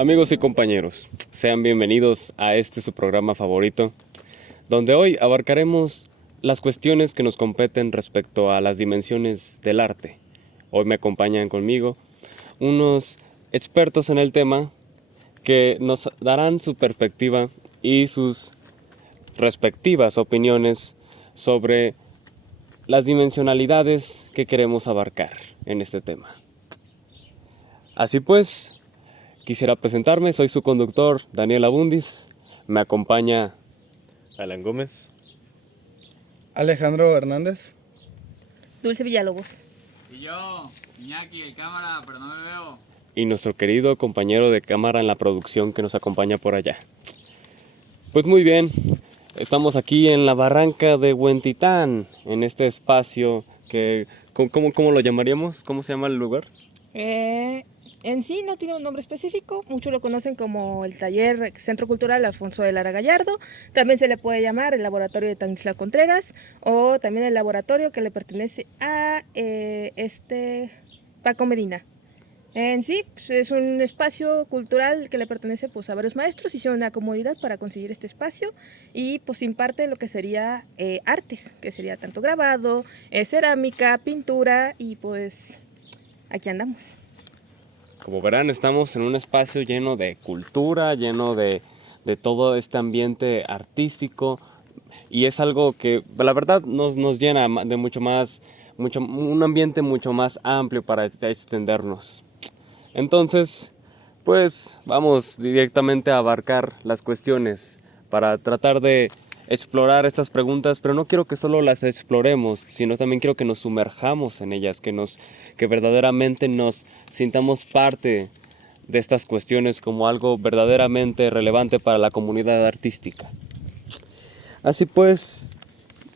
Amigos y compañeros, sean bienvenidos a su programa favorito, donde hoy abarcaremos las cuestiones que nos competen respecto a las dimensiones del arte. Hoy me acompañan conmigo unos expertos en el tema que nos darán su perspectiva y sus respectivas opiniones sobre las dimensionalidades que queremos abarcar en este tema. Así pues, quisiera presentarme, soy su conductor, Daniel Abundis. Me acompaña Alan Gómez. Alejandro Hernández. Dulce Villalobos. Y yo, Iñaki, el cámara, pero no me veo. y nuestro querido compañero de cámara en la producción que nos acompaña por allá. Pues muy bien, estamos aquí en la barranca de Huentitán, en este espacio que, ¿cómo lo llamaríamos? ¿Cómo se llama el lugar? En sí no tiene un nombre específico, muchos lo conocen como el taller Centro Cultural Alfonso de Lara Gallardo, también se le puede llamar el laboratorio de Tanixtla Contreras o también el laboratorio que le pertenece a Paco Medina. En sí, pues, es un espacio cultural que le pertenece pues, a varios maestros, hicieron una comodidad para conseguir este espacio y pues imparte lo que sería artes, que sería tanto grabado, cerámica, pintura y pues aquí andamos. Como verán, estamos en un espacio lleno de cultura, lleno de todo este ambiente artístico, y es algo que la verdad nos llena de un ambiente mucho más amplio para extendernos. Entonces, pues vamos directamente a abarcar las cuestiones para tratar de explorar estas preguntas, pero no quiero que solo las exploremos, sino también quiero que nos sumerjamos en ellas, que verdaderamente nos sintamos parte de estas cuestiones como algo verdaderamente relevante para la comunidad artística. Así pues,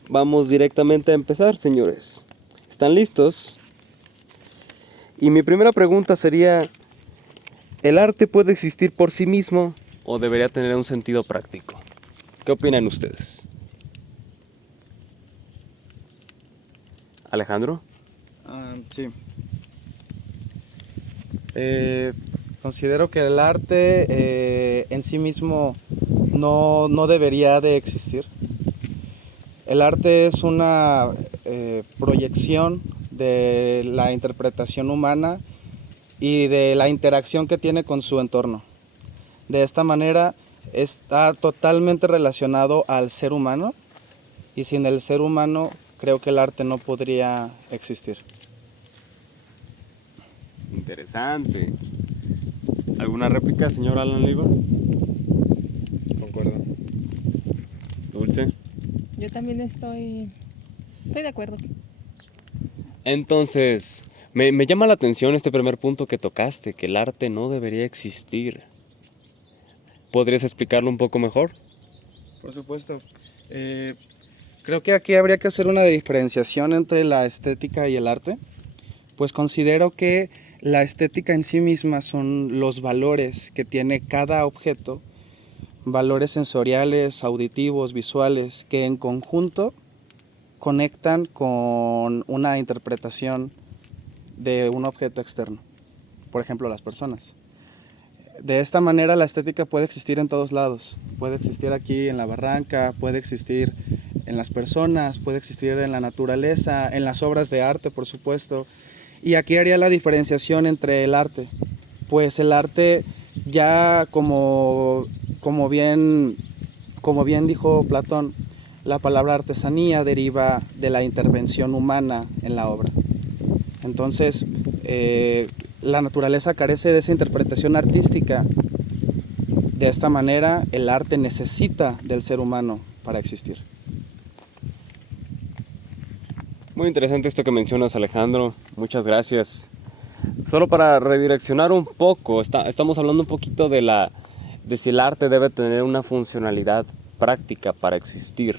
vamos directamente a empezar, señores. ¿Están listos? Y mi primera pregunta sería, ¿el arte puede existir por sí mismo o debería tener un sentido práctico? ¿Qué opinan ustedes? ¿Alejandro? Sí. Considero que el arte en sí mismo no debería de existir. El arte es una proyección de la interpretación humana y de la interacción que tiene con su entorno. De esta manera está totalmente relacionado al ser humano y sin el ser humano creo que el arte no podría existir. Interesante. ¿Alguna réplica, señor Alan Leiva? Concuerdo. Dulce. Yo también estoy de acuerdo. Entonces, me llama la atención este primer punto que tocaste, que el arte no debería existir. ¿Podrías explicarlo un poco mejor? Por supuesto. Creo que aquí habría que hacer una diferenciación entre la estética y el arte, pues considero que la estética en sí misma son los valores que tiene cada objeto, valores sensoriales, auditivos, visuales, que en conjunto conectan con una interpretación de un objeto externo, por ejemplo las personas. De esta manera la estética puede existir en todos lados, puede existir aquí en la barranca, puede existir en las personas, puede existir en la naturaleza, en las obras de arte, por supuesto. Y aquí haría la diferenciación entre el arte, pues el arte ya como bien dijo Platón, la palabra artesanía deriva de la intervención humana en la obra. Entonces, la naturaleza carece de esa interpretación artística. De esta manera, el arte necesita del ser humano para existir. Muy interesante esto que mencionas, Alejandro. Muchas gracias. Solo para redireccionar un poco, estamos hablando un poquito de si el arte debe tener una funcionalidad práctica para existir.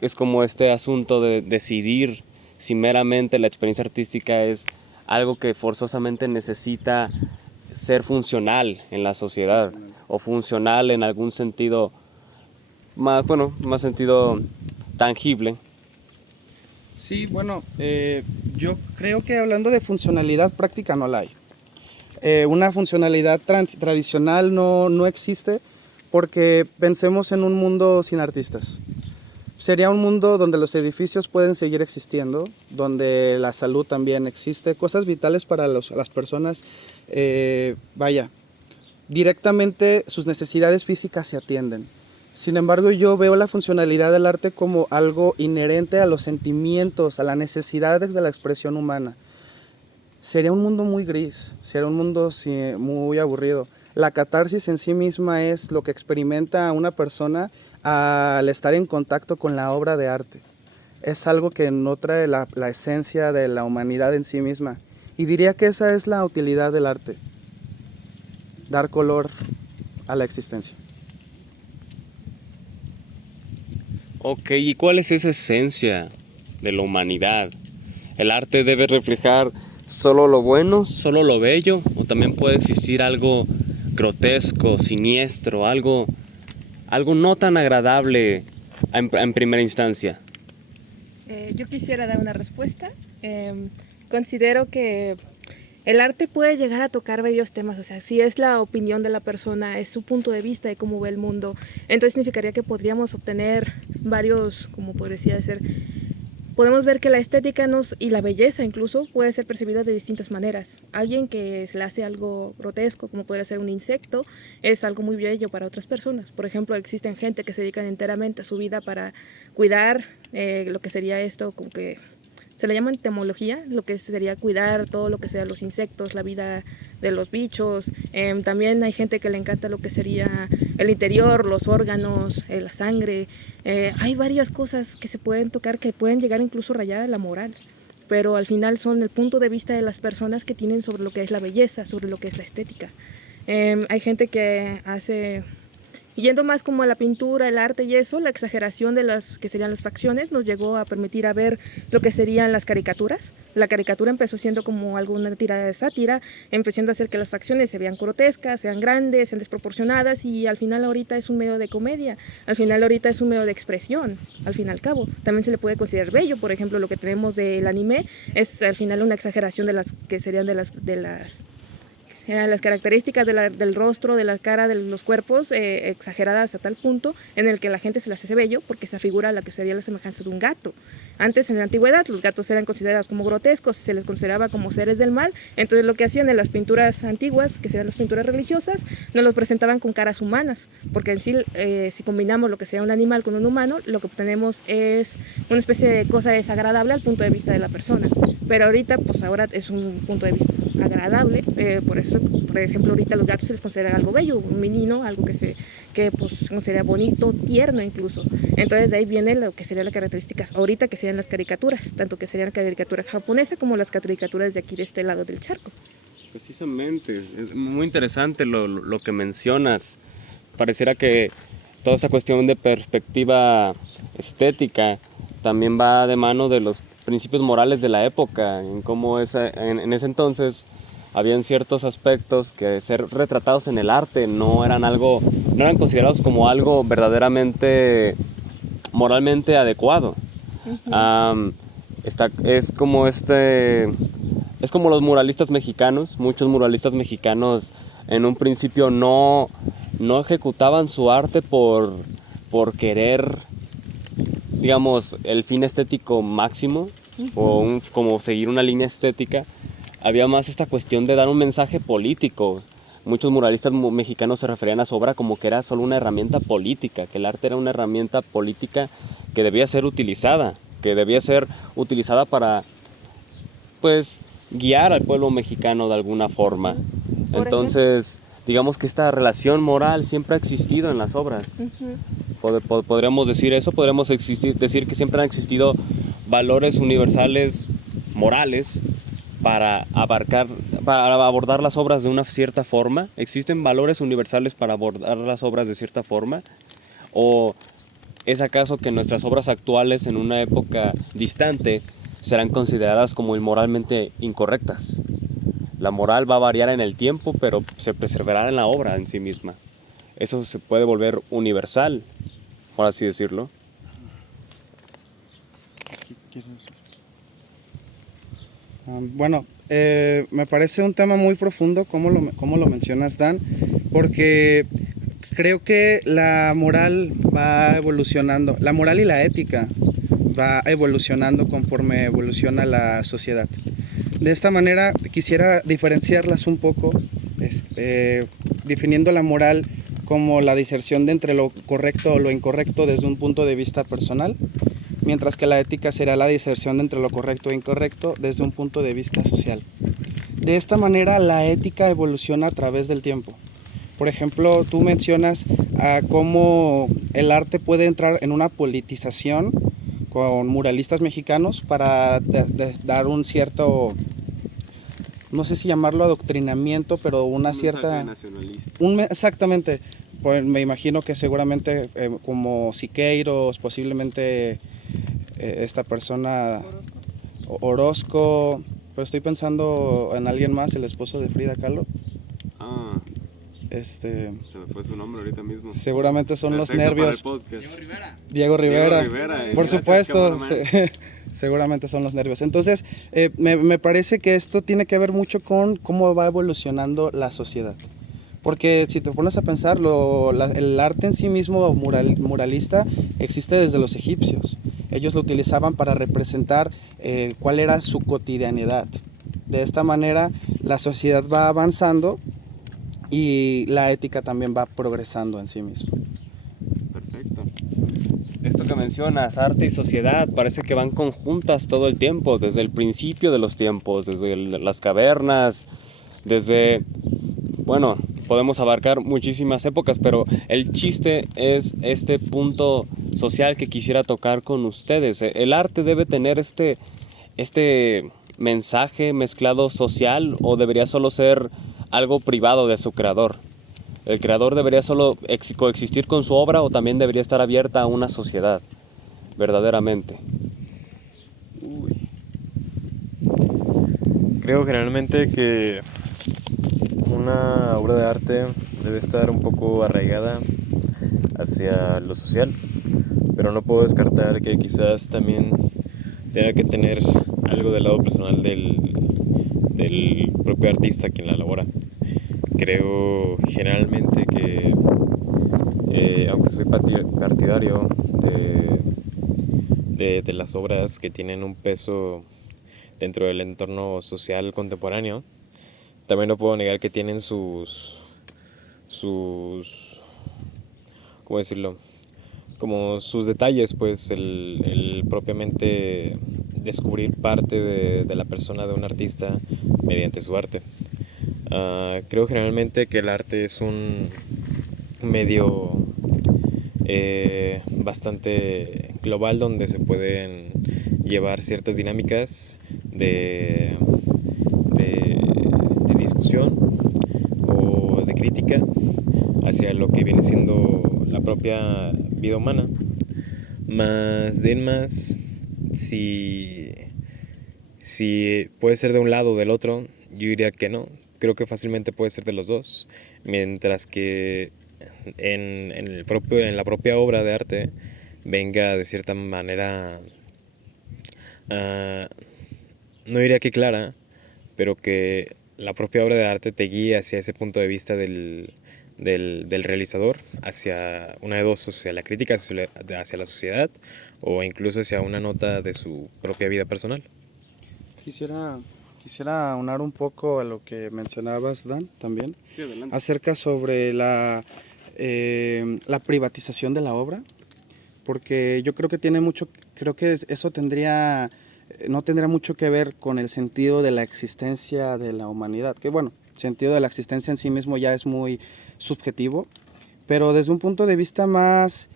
Es como este asunto de decidir si meramente la experiencia artística es algo que forzosamente necesita ser funcional en la sociedad o funcional en algún sentido más sentido tangible. Sí, bueno, yo creo que hablando de funcionalidad práctica no la hay. Una funcionalidad tradicional no existe porque pensemos en un mundo sin artistas. Sería un mundo donde los edificios pueden seguir existiendo, donde la salud también existe, cosas vitales para las personas, directamente sus necesidades físicas se atienden. Sin embargo, yo veo la funcionalidad del arte como algo inherente a los sentimientos, a las necesidades de la expresión humana. Sería un mundo muy gris, sería un mundo muy aburrido. La catarsis en sí misma es lo que experimenta una persona al estar en contacto con la obra de arte. Es algo que no trae la esencia de la humanidad en sí misma. Y diría que esa es la utilidad del arte, dar color a la existencia. Ok, ¿y cuál es esa esencia de la humanidad? ¿El arte debe reflejar solo lo bueno, solo lo bello? ¿O también puede existir algo grotesco, siniestro, algo no tan agradable en primera instancia? Yo quisiera dar una respuesta. Considero que el arte puede llegar a tocar varios temas, o sea, si es la opinión de la persona, es su punto de vista de cómo ve el mundo, entonces significaría que podríamos obtener varios, como podría ser, podemos ver que la estética y la belleza incluso puede ser percibida de distintas maneras. Alguien que se le hace algo grotesco, como podría ser un insecto, es algo muy bello para otras personas. Por ejemplo, existen gente que se dedican enteramente a su vida para cuidar lo que sería esto, como que se le llama entomología, lo que sería cuidar todo lo que sea los insectos, la vida de los bichos. También hay gente que le encanta lo que sería el interior, los órganos, la sangre. Hay varias cosas que se pueden tocar que pueden llegar incluso a rayar la moral, pero al final son el punto de vista de las personas que tienen sobre lo que es la belleza, sobre lo que es la estética. Hay gente que hace... Yendo más como a la pintura, el arte y eso, la exageración de las que serían las facciones nos llegó a permitir a ver lo que serían las caricaturas. La caricatura empezó siendo como alguna tirada de sátira, empezando a hacer que las facciones se vean grotescas, sean grandes, sean desproporcionadas, y al final ahorita es un medio de comedia, al final ahorita es un medio de expresión, al fin y al cabo. También se le puede considerar bello, por ejemplo, lo que tenemos del anime es al final una exageración de las que serían de las características del rostro, de la cara, de los cuerpos, exageradas a tal punto en el que la gente se las hace bello porque se afigura la que sería la semejanza de un gato. Antes, en la antigüedad, los gatos eran considerados como grotescos, se les consideraba como seres del mal, entonces lo que hacían en las pinturas antiguas, que serían las pinturas religiosas, nos los presentaban con caras humanas, porque en sí, si combinamos lo que sería un animal con un humano, lo que obtenemos es una especie de cosa desagradable al punto de vista de la persona, pero ahorita, pues ahora es un punto de vista agradable, por eso, por ejemplo, ahorita a los gatos se les considera algo bello, un menino, algo que pues considera bonito, tierno incluso. Entonces de ahí viene lo que serían las características ahorita que serían las caricaturas, tanto que serían caricaturas japonesas como las caricaturas de aquí de este lado del charco. Precisamente, es muy interesante lo que mencionas. Pareciera que toda esa cuestión de perspectiva estética también va de mano de los principios morales de la época, en cómo en ese entonces habían ciertos aspectos que ser retratados en el arte no eran considerados como algo verdaderamente moralmente adecuado. Es como los muralistas mexicanos. Muchos muralistas mexicanos en un principio no ejecutaban su arte por querer, digamos, el fin estético máximo o como seguir una línea estética. Había más esta cuestión de dar un mensaje político. Muchos muralistas mexicanos se referían a su obra como que era solo una herramienta política, que el arte era una herramienta política que debía ser utilizada para, pues, guiar al pueblo mexicano de alguna forma. Entonces, digamos que esta relación moral siempre ha existido en las obras. Podríamos decir eso, podríamos decir que siempre han existido valores universales morales para abordar las obras de una cierta forma. ¿Existen valores universales para abordar las obras de cierta forma? ¿O es acaso que nuestras obras actuales en una época distante serán consideradas como inmoralmente incorrectas? La moral va a variar en el tiempo, pero se preservará en la obra en sí misma. Eso se puede volver universal, por así decirlo. Bueno, Me parece un tema muy profundo, como lo mencionas, Dan, porque creo que la moral va evolucionando, la moral y la ética va evolucionando conforme evoluciona la sociedad. De esta manera quisiera diferenciarlas un poco, definiendo la moral como la diserción de entre lo correcto o lo incorrecto desde un punto de vista personal, mientras que la ética será la diserción de entre lo correcto e incorrecto desde un punto de vista social. De esta manera la ética evoluciona a través del tiempo. Por ejemplo, tú mencionas cómo el arte puede entrar en una politización con muralistas mexicanos para dar un cierto, no sé si llamarlo adoctrinamiento, pero una cierta... nacionalista. Exactamente. Pues me imagino que seguramente como Siqueiros, posiblemente esta persona Orozco, pero estoy pensando en alguien más, el esposo de Frida Kahlo. Ah, Se me fue su nombre ahorita mismo. Seguramente son los Perfecto nervios. para el podcast. Diego Rivera. Diego Rivera, Por gracias, supuesto, cameraman. seguramente son los nervios. Entonces, me parece que esto tiene que ver mucho con cómo va evolucionando la sociedad. Porque si te pones a pensar, el arte en sí mismo muralista existe desde los egipcios. Ellos lo utilizaban para representar cuál era su cotidianidad. De esta manera, la sociedad va avanzando y la ética también va progresando en sí misma. Perfecto. Esto que mencionas, arte y sociedad, parece que van conjuntas todo el tiempo, desde el principio de los tiempos, desde las cavernas, desde, bueno, podemos abarcar muchísimas épocas, pero el chiste es este punto social que quisiera tocar con ustedes. El arte debe tener este mensaje mezclado social, o debería solo ser algo privado de su creador. ¿El creador debería solo coexistir con su obra o también debería estar abierta a una sociedad, verdaderamente? Creo generalmente que una obra de arte debe estar un poco arraigada hacia lo social, pero no puedo descartar que quizás también tenga que tener algo del lado personal del propio artista quien la elabora. Creo generalmente que, aunque soy partidario de las obras que tienen un peso dentro del entorno social contemporáneo, también no puedo negar que tienen sus ¿cómo decirlo? Como sus detalles, pues el propiamente descubrir parte de la persona de un artista mediante su arte. Creo generalmente que el arte es un medio bastante global donde se pueden llevar ciertas dinámicas de discusión o de crítica hacia lo que viene siendo la propia vida humana. Más si puede ser de un lado o del otro, yo diría que no. Creo que fácilmente puede ser de los dos, mientras que en la propia obra de arte venga de cierta manera, no diría que clara, pero que la propia obra de arte te guíe hacia ese punto de vista del realizador, hacia una de dos, hacia la crítica, hacia la sociedad, o incluso hacia una nota de su propia vida personal. Quisiera aunar un poco a lo que mencionabas, Dan, también, Sí, adelante. acerca sobre la privatización de la obra, porque yo creo que eso no tendría mucho que ver con el sentido de la existencia de la humanidad, que bueno, el sentido de la existencia en sí mismo ya es muy subjetivo, pero desde un punto de vista más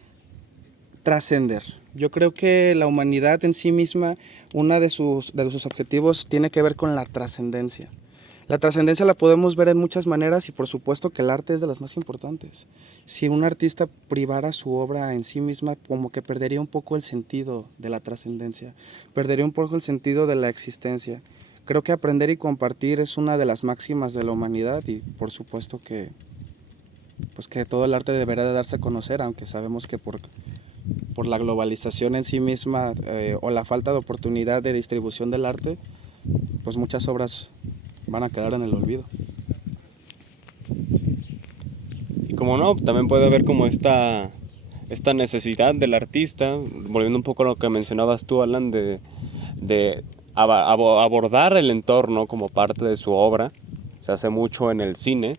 trascender. Yo creo que la humanidad en sí misma, uno de sus objetivos tiene que ver con la trascendencia. La trascendencia la podemos ver en muchas maneras y por supuesto que el arte es de las más importantes. Si un artista privara su obra en sí misma, como que perdería un poco el sentido de la trascendencia, perdería un poco el sentido de la existencia. Creo que aprender y compartir es una de las máximas de la humanidad y por supuesto que todo el arte deberá de darse a conocer, aunque sabemos que por la globalización en sí misma o la falta de oportunidad de distribución del arte, pues muchas obras van a quedar en el olvido. Y como no, también puede haber como esta necesidad del artista, volviendo un poco a lo que mencionabas tú, Alan, de abordar el entorno como parte de su obra. Se hace mucho en el cine,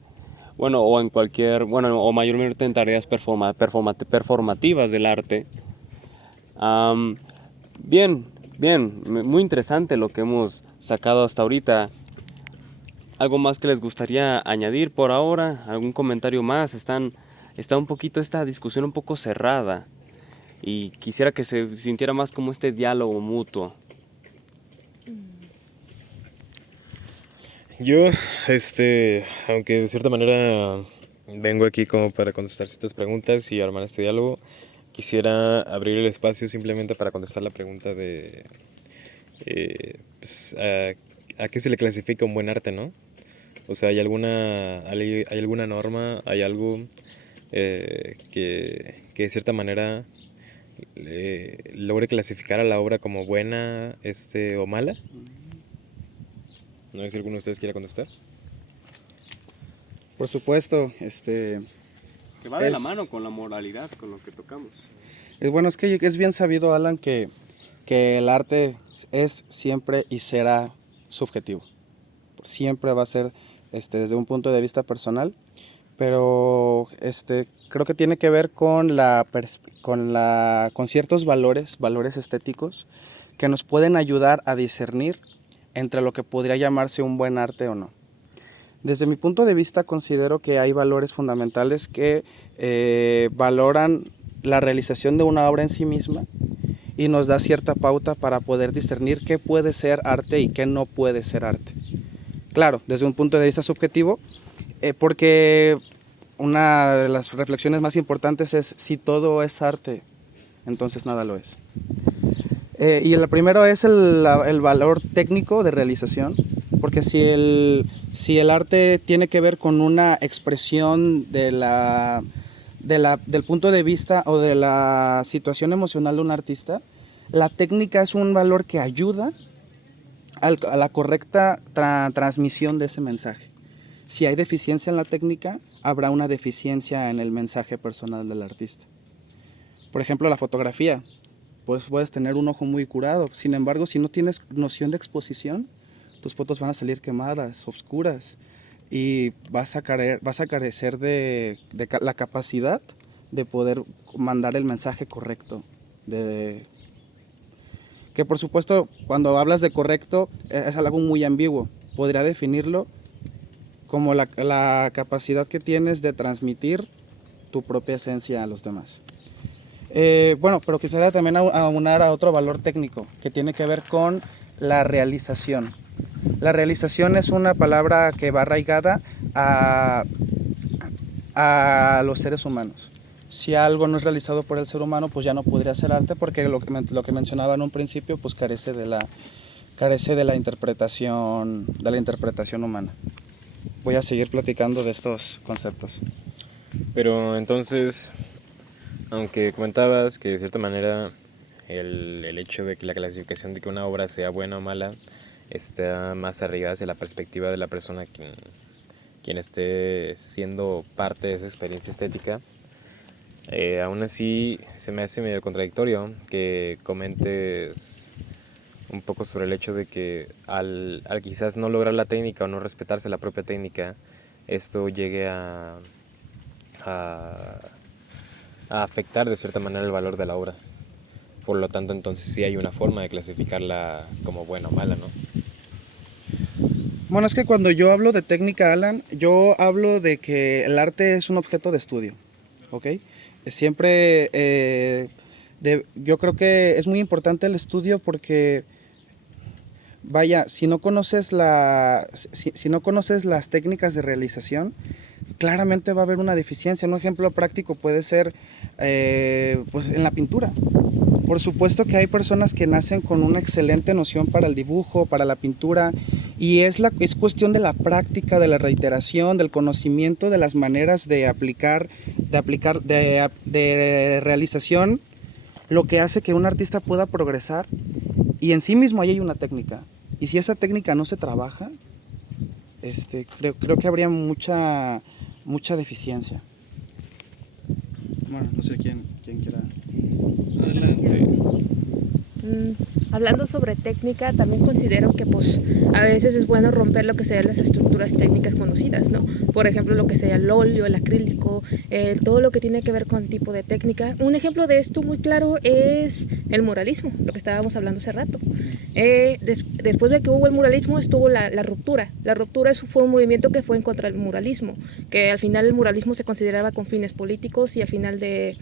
bueno, o en cualquier, bueno, o mayormente en tareas performativas del arte. Bien, muy interesante lo que hemos sacado hasta ahorita. ¿Algo más que les gustaría añadir por ahora? ¿Algún comentario más? Está un poquito esta discusión un poco cerrada y quisiera que se sintiera más como este diálogo mutuo. Yo, aunque de cierta manera vengo aquí como para contestar ciertas preguntas y armar este diálogo, quisiera abrir el espacio simplemente para contestar la pregunta de pues, a qué se le clasifica un buen arte, ¿no? O sea, ¿hay alguna norma, hay algo que de cierta manera logre clasificar a la obra como buena o mala? No sé si alguno de ustedes quiere contestar. Por supuesto, Que va de la Es- mano con la moralidad, con lo que tocamos. bueno, es que es bien sabido, Alan, que el arte es siempre y será subjetivo. Siempre va a ser desde un punto de vista personal, pero creo que tiene que ver con con ciertos valores estéticos que nos pueden ayudar a discernir entre lo que podría llamarse un buen arte o no. Desde mi punto de vista considero que hay valores fundamentales que valoran la realización de una obra en sí misma y nos da cierta pauta para poder discernir qué puede ser arte y qué no puede ser arte. Claro, desde un punto de vista subjetivo, porque una de las reflexiones más importantes es si todo es arte, entonces nada lo es. Y el primero es el valor técnico de realización, porque si el arte tiene que ver con una expresión del punto de vista o de la situación emocional de un artista, la técnica es un valor que ayuda a la correcta transmisión de ese mensaje. Si hay deficiencia en la técnica, habrá una deficiencia en el mensaje personal del artista. Por ejemplo, la fotografía. Pues puedes tener un ojo muy curado. Sin embargo, si no tienes noción de exposición, tus fotos van a salir quemadas, oscuras, y vas a carecer de la capacidad de poder mandar el mensaje correcto. Que por supuesto, cuando hablas de correcto, es algo muy ambiguo. Podría definirlo como la capacidad que tienes de transmitir tu propia esencia a los demás. Bueno, pero quisiera también aunar a otro valor técnico que tiene que ver con la realización. La realización es una palabra que va arraigada a los seres humanos. Si algo no es realizado por el ser humano, pues ya no podría ser arte, porque lo que mencionaba en un principio, pues carece de la interpretación humana. Voy a seguir platicando de estos conceptos. Pero entonces, aunque comentabas que de cierta manera el hecho de que la clasificación de que una obra sea buena o mala está más arraigada hacia la perspectiva de la persona quien esté siendo parte de esa experiencia estética, aún así se me hace medio contradictorio que comentes un poco sobre el hecho de que al quizás no lograr la técnica o no respetarse la propia técnica, esto llegue a afectar de cierta manera el valor de la obra. Por lo tanto, entonces sí hay una forma de clasificarla como buena o mala, ¿no? Bueno, es que cuando yo hablo de técnica, Alan, yo hablo de que el arte es un objeto de estudio, ¿ok? Siempre, yo creo que es muy importante el estudio porque, vaya, si no conoces si no conoces las técnicas de realización, claramente va a haber una deficiencia. Un ejemplo práctico puede ser pues en la pintura. Por supuesto que hay personas que nacen con una excelente noción para el dibujo, para la pintura, y es cuestión de la práctica, de la reiteración, del conocimiento de las maneras de realización, lo que hace que un artista pueda progresar, y en sí mismo ahí hay una técnica. Y si esa técnica no se trabaja, creo que habría mucha deficiencia. Bueno, no sé quién quiera. Adelante. Hablando sobre técnica, también considero que pues a veces es bueno romper lo que sean las estructuras técnicas conocidas, ¿no? Por ejemplo, lo que sea el óleo, el acrílico, todo lo que tiene que ver con tipo de técnica. Un ejemplo de esto muy claro es el muralismo, lo que estábamos hablando hace rato. Después de que hubo el muralismo estuvo la ruptura. La ruptura fue un movimiento que fue en contra del muralismo, que al final el muralismo se consideraba con fines políticos y al final de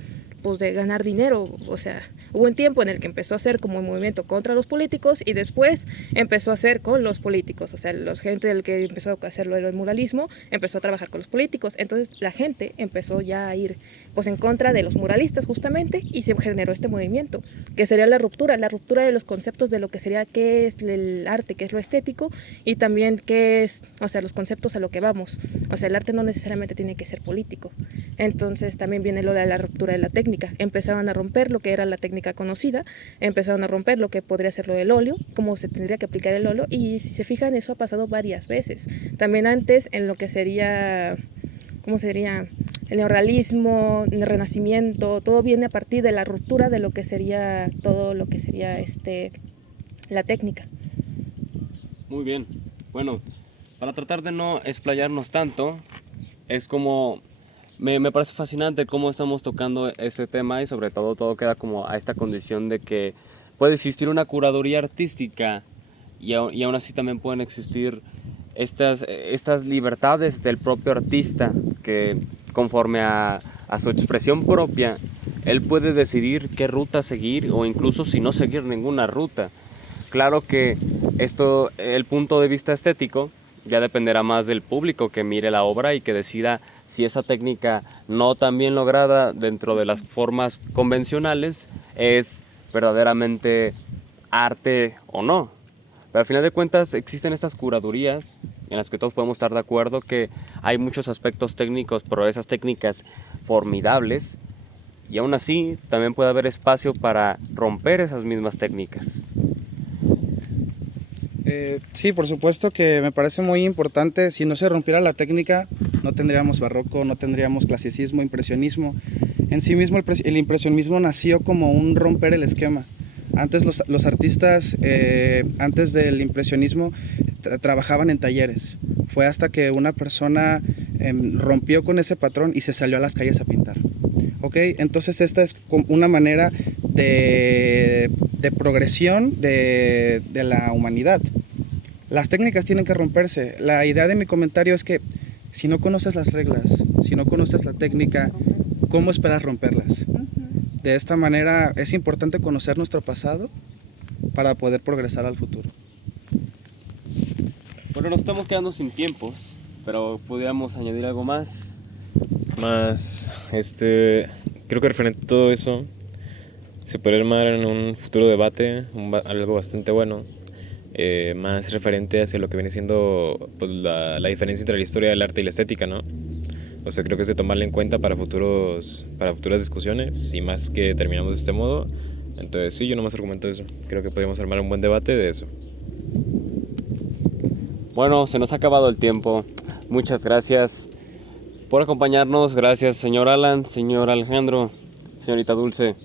ganar dinero. O sea, hubo un tiempo en el que empezó a ser como un movimiento contra los políticos y después empezó a ser con los políticos. O sea, la gente del que empezó a hacerlo el muralismo empezó a trabajar con los políticos. Entonces la gente empezó ya a ir pues en contra de los muralistas justamente y se generó este movimiento, que sería la ruptura de los conceptos de lo que sería qué es el arte, qué es lo estético y también qué es, o sea, los conceptos a lo que vamos. O sea, el arte no necesariamente tiene que ser político. Entonces también viene lo de la ruptura de la técnica. Empezaban a romper lo que era la técnica conocida, empezaron a romper lo que podría ser lo del óleo, cómo se tendría que aplicar el óleo, y si se fijan eso ha pasado varias veces. También antes en lo que sería, ¿cómo sería? El neorrealismo, el renacimiento, todo viene a partir de la ruptura de lo que sería todo lo que sería la técnica. Muy bien. Bueno, para tratar de no explayarnos tanto, es como... Me parece fascinante cómo estamos tocando ese tema y sobre todo queda como a esta condición de que puede existir una curaduría artística y aún así también pueden existir estas libertades del propio artista que conforme a su expresión propia, él puede decidir qué ruta seguir o incluso si no seguir ninguna ruta. Claro que el punto de vista estético, ya dependerá más del público que mire la obra y que decida si esa técnica no tan bien lograda dentro de las formas convencionales es verdaderamente arte o no. Pero al final de cuentas existen estas curadurías en las que todos podemos estar de acuerdo que hay muchos aspectos técnicos, pero esas técnicas formidables, y aún así también puede haber espacio para romper esas mismas técnicas. Sí, por supuesto que me parece muy importante. Si no se rompiera la técnica, no tendríamos barroco, no tendríamos clasicismo, impresionismo. En sí mismo el impresionismo nació como un romper el esquema. Antes los artistas, antes del impresionismo, trabajaban en talleres. Fue hasta que una persona rompió con ese patrón y se salió a las calles a pintar. ¿Ok? Entonces esta es una manera de progresión de la humanidad. Las técnicas tienen que romperse. La idea de mi comentario es que si no conoces las reglas, si no conoces la técnica, ¿cómo esperas romperlas? De esta manera es importante conocer nuestro pasado para poder progresar al futuro. Bueno, nos estamos quedando sin tiempos, pero podríamos añadir algo más. Creo que referente a todo eso se puede armar en un futuro debate, algo bastante bueno, más referente hacia lo que viene siendo pues, la diferencia entre la historia del arte y la estética, ¿no? O sea, creo que es de tomarla en cuenta para futuras discusiones y más que terminamos de este modo. Entonces sí, yo nomás argumento eso. Creo que podríamos armar un buen debate de eso. Bueno, se nos ha acabado el tiempo. Muchas gracias por acompañarnos. Gracias, señor Alan, señor Alejandro, señorita Dulce.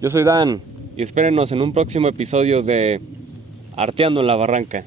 Yo soy Dan y espérenos en un próximo episodio de Arteando en la Barranca.